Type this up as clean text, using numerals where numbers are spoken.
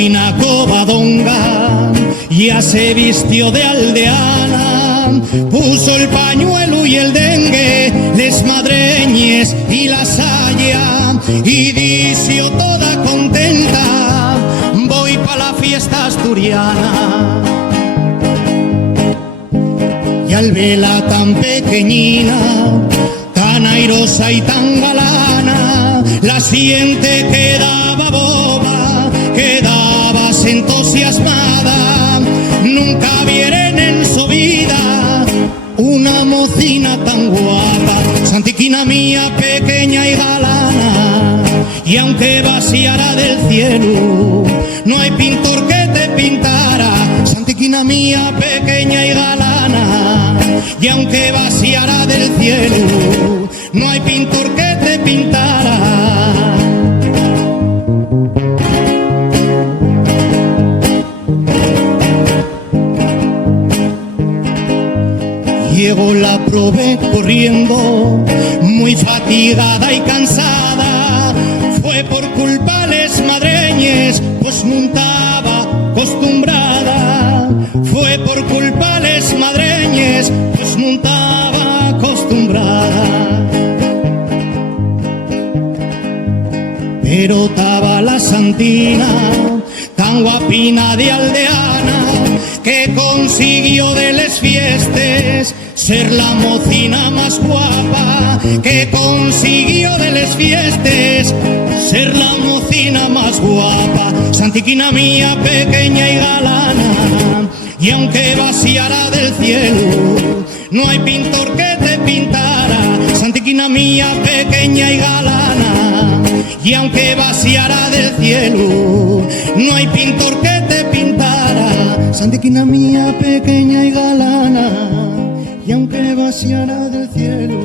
Santiquina Covadonga ya se vistió de aldeana, puso el pañuelo y el dengue, les madreñes y la saya, y dició toda contenta, voy pa' la fiesta asturiana. Y al verla tan pequeñina, tan airosa y tan galana, la siente quedaba boba, quedabas entusiasmada. Nunca vieron en su vida una mocina tan guapa, Santiquina mía pequeña y galana. Y aunque vaciara del cielo, no hay pintor que te pintara, Santiquina mía pequeña y galana. Y aunque vaciara del cielo, no hay pintor que te pintara. Llegó la probé corriendo, muy fatigada y cansada. Fue por culpa les madreñes, pues no estaba acostumbrada. Fue por culpa les madreñes, pues no estaba acostumbrada. Pero estaba la Santina, tan guapina de aldeana, que consiguió de les fiestes ser la mocina más guapa, que consiguió de les fiestes ser la mocina más guapa, Santiquina mía pequeña y galana. Y aunque vaciara del cielo, no hay pintor que te pintara, Santiquina mía pequeña y galana. Y aunque vaciara del cielo, no hay pintor que te pintara, Santiquina mía pequeña y galana. Y aunque vaciara del cielo,